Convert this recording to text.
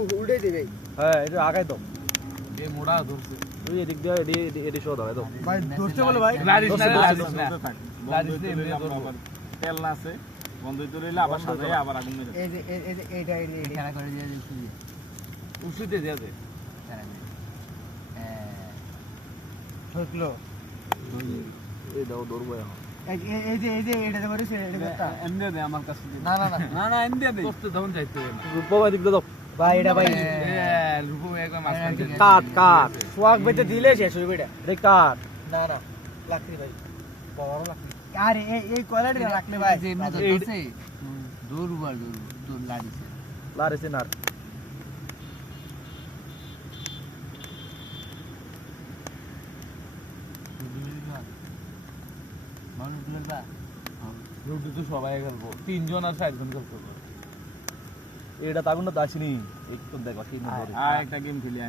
উল্টে দিবে। হ্যাঁ এটা আগাই তো এই মোড়া ধরছে তুই এদিক দিয়ে এডি শো দাও তো ভাই ধরতে বলে ভাই। লারিস না লারিস না লারিস এমনি আবার তেল না আছে বন্ধ হইতে রইলে আবার সাজাই আবার আগুন মেরে এই যে এইটা খেলা করে দিয়ে দিচ্ছি উসুতে দিয়া দে ঢুকলো। এই দাও দৌড়বো এখন এই যে এটা তো করেছে এটা কথা। এমনি দে আমার কাছে না না না না না এমনি দে করতে তখন যাইতে রূপবা এদিক দিয়ে দাও ভাই এটা ভাই রূপম একদম মাঝখান থেকে কাট সোয়াগ বেতে দিলে শেষ হইবে এটা। এটা কাট না না লাকড়ি ভাই বড় লাকড়ি। আরে এই কোয়ালিটি রাখলে ভাই যে এমনি ধরছে দৌড় বল দৌড় লাগিছে লারেছে না মানুষ খেলবা রুটি তো সবাই খেলবো 3 জন আর 4 জন খেলতে এটা তাগুন না আসেনি একটু দেখো কি না একটা গেম খেলি